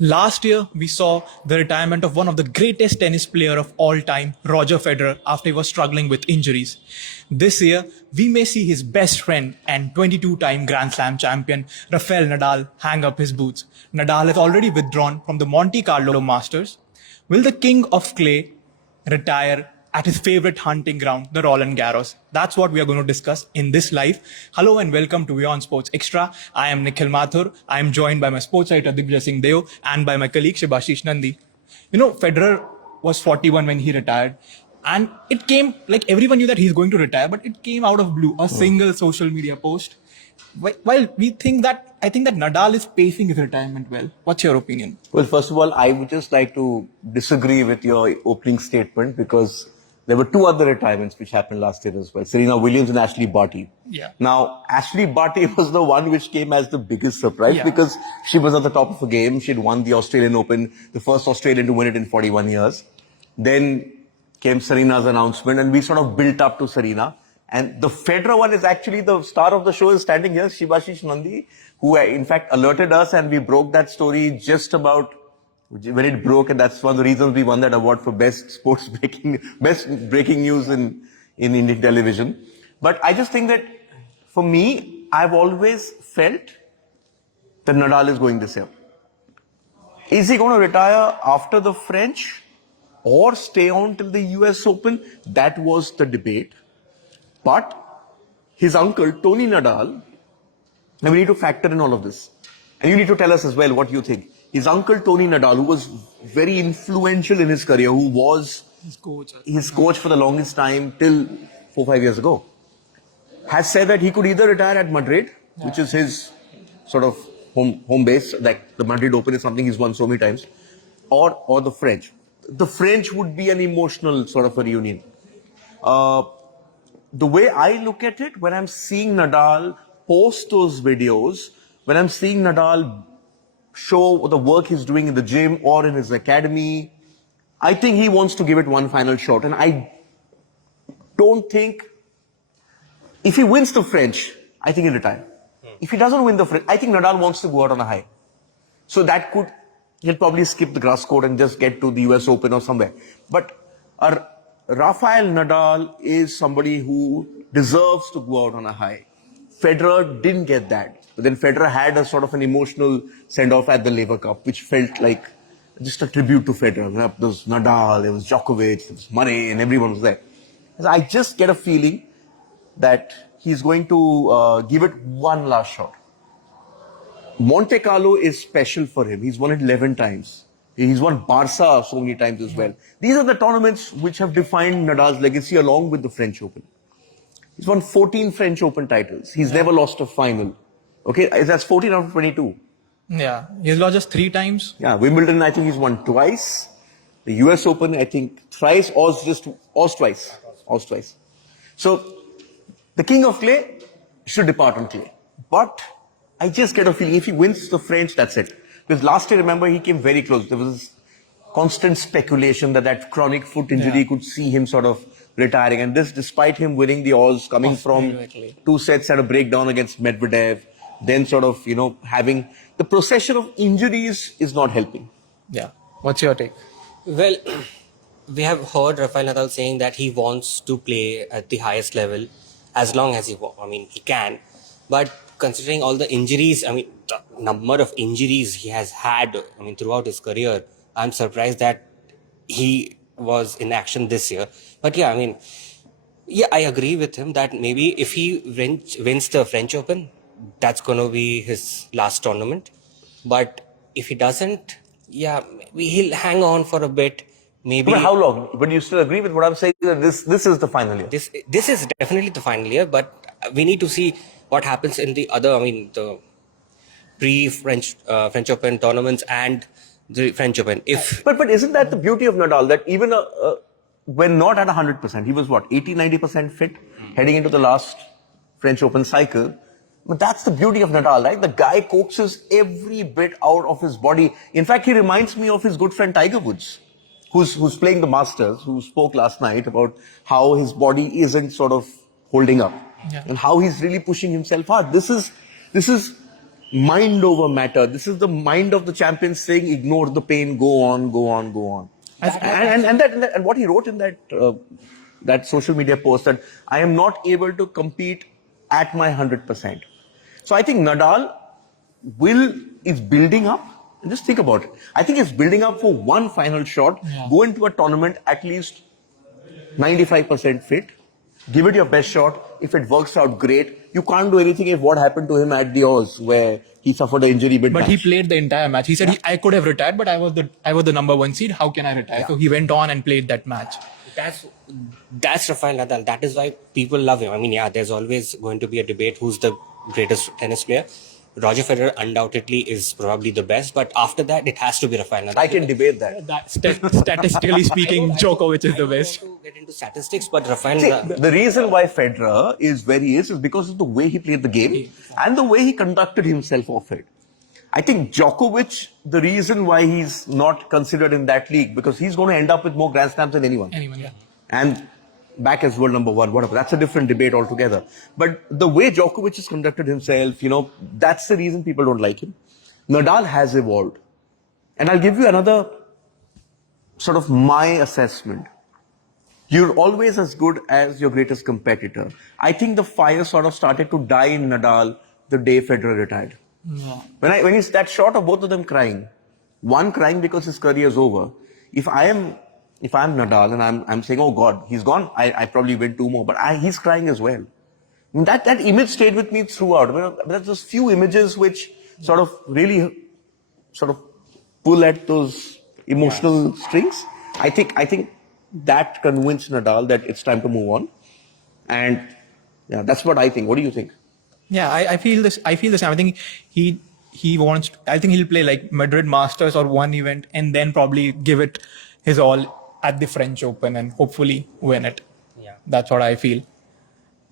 Last year, we saw the retirement of one of the greatest tennis player of all time, Roger Federer, after he was struggling with injuries. This year, we may see his best friend and 22-time Grand Slam champion, Rafael Nadal, hang up his boots. Nadal has already withdrawn from the Monte Carlo Masters. Will the king of clay retire at his favorite hunting ground, the Roland Garros? That's what we are going to discuss in this live. Hello and welcome to Beyond Sports Extra. I am Nikhil Mathur. I am joined by my sports writer Digvijay Singh Deo and by my colleague Shibashish Nandi. You know, Federer was 41 when he retired. And it came, like everyone knew that he's going to retire, but it came out of blue, a single social media post. While we think that, I think that Nadal is pacing his retirement well. What's your opinion? Well, first of all, I would just like to disagree with your opening statement because there were two other retirements which happened last year as well. Serena Williams and Ashley Barty. Yeah. Now, Ashley Barty was the one which came as the biggest surprise because she was at the top of her game. She'd won the Australian Open, the first Australian to win it in 41 years. Then came Serena's announcement and we sort of built up to Serena. And the Federer one is actually the star of the show is standing here, Shibashish Nandi, who in fact alerted us and we broke that story just about when it broke, and that's one of the reasons we won that award for best breaking news in Indian television. But I just think that for me, I've always felt that Nadal is going this year. Is he going to retire after the French or stay on till the US Open? That was the debate. But his uncle, Tony Nadal, and we need to factor in all of this. And you need to tell us as well what you think. His uncle, Tony Nadal, who was very influential in his career, who was his coach for the longest time till 4-5 years ago, has said that he could either retire at Madrid, which is his sort of home base, like the Madrid Open is something he's won so many times, or the French. The French would be an emotional sort of a reunion. The way I look at it, when I'm seeing Nadal post those videos, when I'm seeing Nadal show the work he's doing in the gym or in his academy, I think he wants to give it one final shot. And I don't think, if he wins the French, I think he'll retire. If he doesn't win the French, I think Nadal wants to go out on a high. So he'll probably skip the grass court and just get to the US Open or somewhere. But Rafael Nadal is somebody who deserves to go out on a high. Federer didn't get that. But then Federer had a sort of an emotional send-off at the Laver Cup, which felt like just a tribute to Federer. There was Nadal, there was Djokovic, there was Murray, and everyone was there. So I just get a feeling that he's going to give it one last shot. Monte Carlo is special for him. He's won it 11 times. He's won Barca so many times as well. These are the tournaments which have defined Nadal's legacy along with the French Open. He's won 14 French Open titles. He's never lost a final. Okay, that's 14 out of 22. Yeah, he's lost just 3 times. Yeah, Wimbledon, I think he's won twice. The US Open, I think thrice, Oz twice. So, the king of clay should depart on clay. But I just get a feeling if he wins the French, that's it. Because last year, remember, he came very close. There was constant speculation that chronic foot injury could see him sort of retiring. And this, despite him winning the Oz, coming from 2 sets at a breakdown against Medvedev, then sort of, having the procession of injuries is not helping. Yeah. What's your take? Well, we have heard Rafael Nadal saying that he wants to play at the highest level as long as he can. But considering all the injuries, the number of injuries he has had, throughout his career, I'm surprised that he was in action this year. But I agree with him that maybe if he wins the French Open, that's going to be his last tournament. But if he doesn't, maybe he'll hang on for a bit. Maybe. But how long? But you still agree with what I'm saying? That this is the final year. This is definitely the final year, but we need to see what happens in the other, the pre-French Open tournaments and the French Open. But isn't that the beauty of Nadal? That even when not at 100%, he was 80-90% fit heading into the last French Open cycle. But that's the beauty of Nadal, right? The guy coaxes every bit out of his body. In fact, he reminds me of his good friend Tiger Woods, who's playing the Masters, who spoke last night about how his body isn't sort of holding up and how he's really pushing himself hard. This is mind over matter. This is the mind of the champion saying, ignore the pain, go on, go on, go on. And what he wrote in that social media post, that I am not able to compete at my 100%. So I think Nadal is building up. And just think about it. I think he's building up for one final shot, go into a tournament at least 95% fit, give it your best shot. If it works out, great. You can't do anything if what happened to him at the Oz, where he suffered an injury But match. he played the entire match. He said, I could have retired, but I was the number one seed. How can I retire? So he went on and played that match. That's Rafael Nadal. That is why people love him. I mean, yeah, there's always going to be a debate who's the greatest tennis player. Roger Federer undoubtedly is probably the best, but after that, it has to be Rafael Nadal. I can debate that. Statistically speaking, Djokovic is the best. I don't want to get into statistics, but Rafael See, Nadal. the reason why Federer is where he is because of the way he played the game and the way he conducted himself off it. I think Djokovic, the reason why he's not considered in that league, because he's going to end up with more Grand Slams than anyone. Yeah. And back as world number one, whatever. That's a different debate altogether. But the way Djokovic has conducted himself, that's the reason people don't like him. Nadal has evolved. And I'll give you another sort of my assessment. You're always as good as your greatest competitor. I think the fire sort of started to die in Nadal the day Federer retired. Yeah. When it's that shot of both of them crying, one crying because his career is over. If I'm Nadal and I'm saying, oh God, he's gone, I probably win two more, but he's crying as well. That image stayed with me throughout. There's just few images which sort of really sort of pull at those emotional strings. I think that convinced Nadal that it's time to move on. And yeah, that's what I think. What do you think? Yeah, I feel this. I feel the same. I think he wants. I think he'll play like Madrid Masters or one event, and then probably give it his all at the French Open and hopefully win it. Yeah. That's what I feel.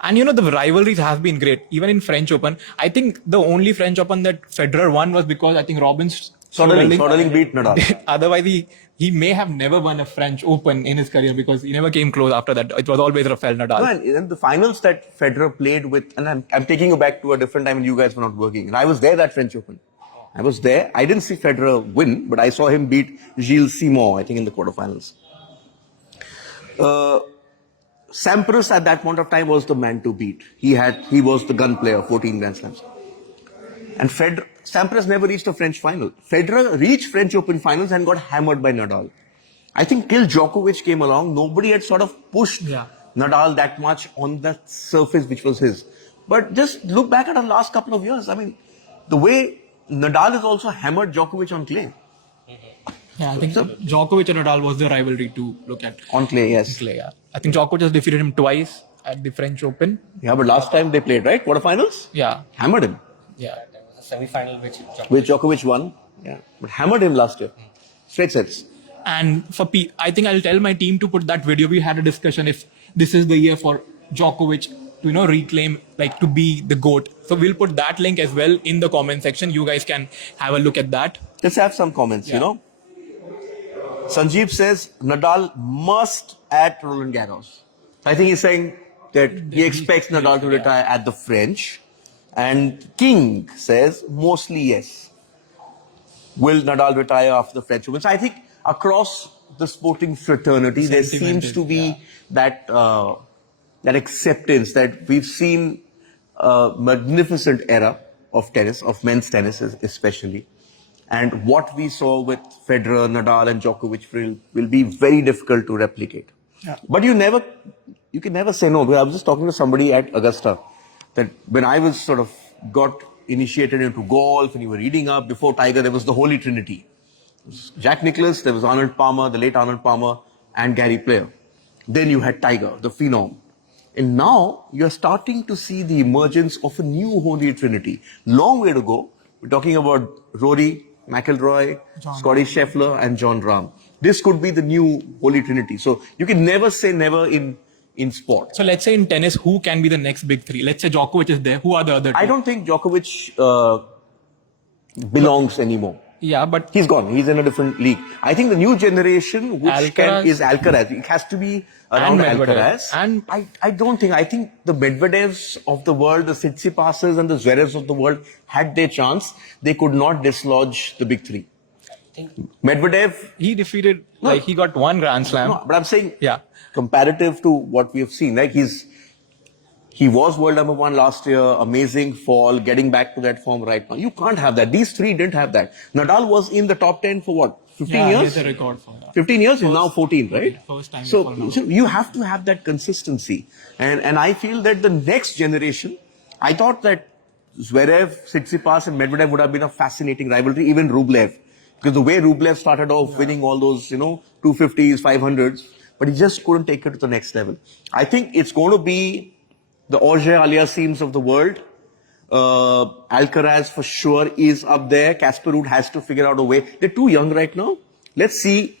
And the rivalries have been great. Even in French Open, I think the only French Open that Federer won was because I think Robbins Soderling beat Nadal. Otherwise, he may have never won a French Open in his career because he never came close after that. It was always Rafael Nadal. No, and in the finals that Federer played with, and I'm taking you back to a different time when you guys were not working. And I was there that French Open. I was there. I didn't see Federer win, but I saw him beat Gilles Simon, I think, in the quarterfinals. Sampras at that point of time was the man to beat. He was the gun player, 14 Grand Slams. And Sampras never reached a French final. Federer reached French Open finals and got hammered by Nadal. I think till Djokovic came along, nobody had sort of pushed Nadal that much on that surface which was his. But just look back at the last couple of years. I mean, the way Nadal has also hammered Djokovic on clay. Yeah, I think Djokovic and Nadal was the rivalry to look at. On clay, yes. Clay, yeah. I think Djokovic has defeated him twice at the French Open. Yeah, but last time they played, right? Quarterfinals? Yeah. Hammered him. Yeah. There was a semi-final which Djokovic won. Yeah. But hammered him last year. Straight sets. And I think I'll tell my team to put that video. We had a discussion if this is the year for Djokovic to reclaim, like to be the GOAT. So we'll put that link as well in the comment section. You guys can have a look at that. Let's have some comments, Sanjeev says Nadal must at Roland Garros. I think he's saying that he expects Nadal to retire at the French. And King says mostly yes. Will Nadal retire after the French Open? So I think across the sporting fraternity, there seems to be that acceptance that we've seen a magnificent era of tennis, of men's tennis especially. And what we saw with Federer, Nadal and Djokovic will be very difficult to replicate. Yeah. But you can never say no. I was just talking to somebody at Augusta that when I was sort of got initiated into golf and you were reading up, before Tiger, there was the Holy Trinity. Jack Nicklaus, there was Arnold Palmer, the late Arnold Palmer, and Gary Player. Then you had Tiger, the phenom. And now you're starting to see the emergence of a new Holy Trinity. Long way to go. We're talking about Rory, McIlroy, Scotty Scheffler, and John Rahm. This could be the new Holy Trinity. So you can never say never in sport. So let's say in tennis, who can be the next big three? Let's say Djokovic is there. Who are the other two? I don't think Djokovic belongs anymore. Yeah, but He's gone. He's in a different league. I think the new generation, Alcaraz. is Alcaraz. It has to be around Medvedev. Alcaraz. And I don't think. I think the Medvedevs of the world, the Tsitsipas's and the Zverevs of the world had their chance. They could not dislodge the big three. Medvedev, he defeated, like, he got one Grand Slam. no, but I'm saying, Yeah. comparative to what we have seen, like he was world number one last year, amazing fall, getting back to that form right now. You can't have that. These three didn't have that. Nadal was in the top 10 for what? 15 Yeah, years? he has a record for that. 15 years, he's now 14, right? First time So, he so you have to have that consistency. And I feel that the next generation, I thought that Zverev, Tsitsipas and Medvedev would have been a fascinating rivalry, even Rublev. Because the way Rublev started off winning all those, 250s, 500s, but he just couldn't take it to the next level. I think it's going to be the Auger Aliassims of the world. Alcaraz for sure is up there. Casper Ruud has to figure out a way. They're too young right now. Let's see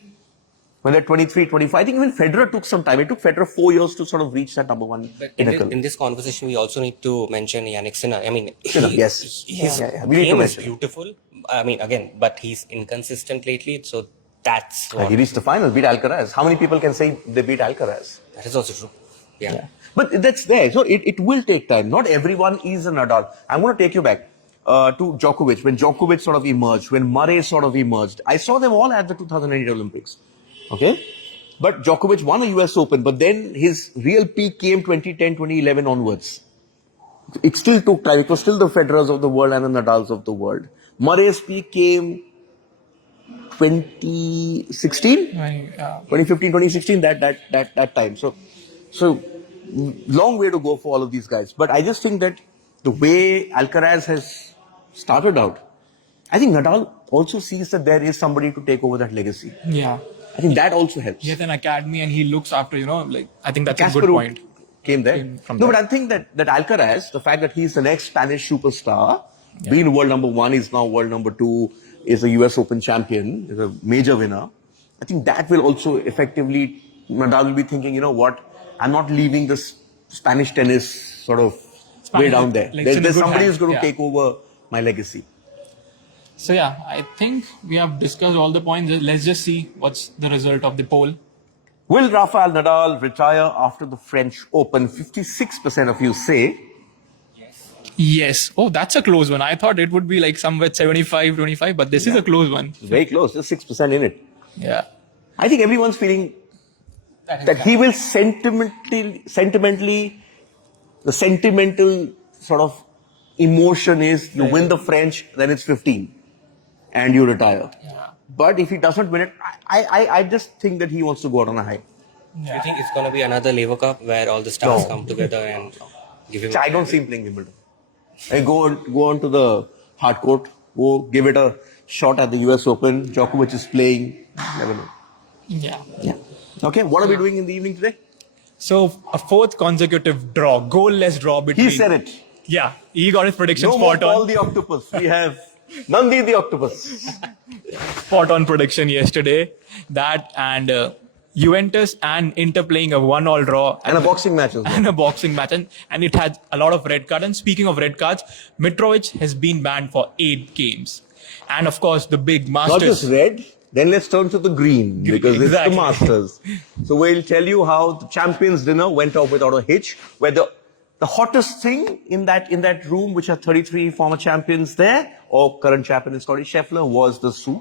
when they're 23, 25. I think even Federer took some time. It took Federer 4 years to sort of reach that number one But pinnacle. in this conversation, we also need to mention Yannick Sinner. I mean, Sinner, yes. his Yeah. We need to game is mention. beautiful. I mean, again, but he's inconsistent lately. So that's what, He reached the final, beat Alcaraz. How many people can say they beat Alcaraz? that is also true. Yeah. But that's there. So it will take time. Not everyone is a Nadal. I'm going to take you back to Djokovic. When Djokovic sort of emerged, when Murray sort of emerged, I saw them all at the 2008 Olympics. Okay? But Djokovic won a US Open, but then his real peak came 2010, 2011 onwards. It still took time. It was still the Federers of the world and the Nadals of the world. Murray's peak came 2016? 2015, 2016, that time. So long way to go for all of these guys. But I just think that the way Alcaraz has started out, I think Nadal also sees that there is somebody to take over that legacy. Yeah. I think that also helps. He has an academy and he looks after, like, I think that's a Casper good Ruud point. came there. Came from No, there. but I think that Alcaraz, the fact that he's the next Spanish superstar, being world number one, is now world number two, is a US Open champion, is a major winner. I think that will also effectively, Nadal will be thinking, you know what, I'm not leaving this Spanish tennis sort of way Spanish, down there. like, it's in a There's good somebody hand. who's going to Yeah. take over my legacy. So yeah, I think we have discussed all the points. Let's just see what's the result of the poll. Will Rafael Nadal retire after the French Open? 56% of you say. Yes. Oh, that's a close one. I thought it would be like somewhere 75-25, but this is a close one. Very close, just 6% in it. Yeah. I think everyone's feeling that he will sentimentally, the sentimental sort of emotion is you win the French, then it's 15 and you retire. Yeah. But if he doesn't win it, I just think that he wants to go out on a high. Do you think it's going to be another Laver Cup where all the stars No. come together and give him? I don't see him playing Wimbledon. I go on to the hard court, go give it a shot at the US Open. Djokovic is playing. Never know. Yeah. Okay, what are we doing in the evening today? So a fourth consecutive draw, goalless draw between. He said it. Yeah, he got his prediction No more spot Paul on. the Octopus. We have Nandi the Octopus. Spot on prediction yesterday. That and Juventus and Inter playing a 1-1 draw And a boxing match as well. and a boxing match, and it had a lot of red cards. And speaking of red cards, Mitrovic has been banned for 8 games, and of course the big Not Masters. just red, then let's turn to the green because it's Exactly. the Masters. So we'll tell you how the Champions Dinner went off without a hitch, where the hottest thing in that room, which are 33 former champions there, or current champion Scotty Scheffler, was the soup.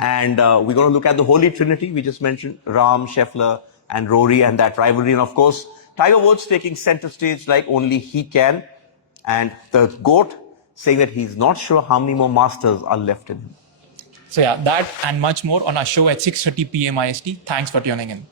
And we're going to look at the Holy Trinity we just mentioned, Rahm, Scheffler, and Rory, and that rivalry. And of course, Tiger Woods taking center stage like only he can. And the GOAT saying that he's not sure how many more Masters are left in him. So yeah, that and much more on our show at 6:30 p.m. IST. Thanks for tuning in.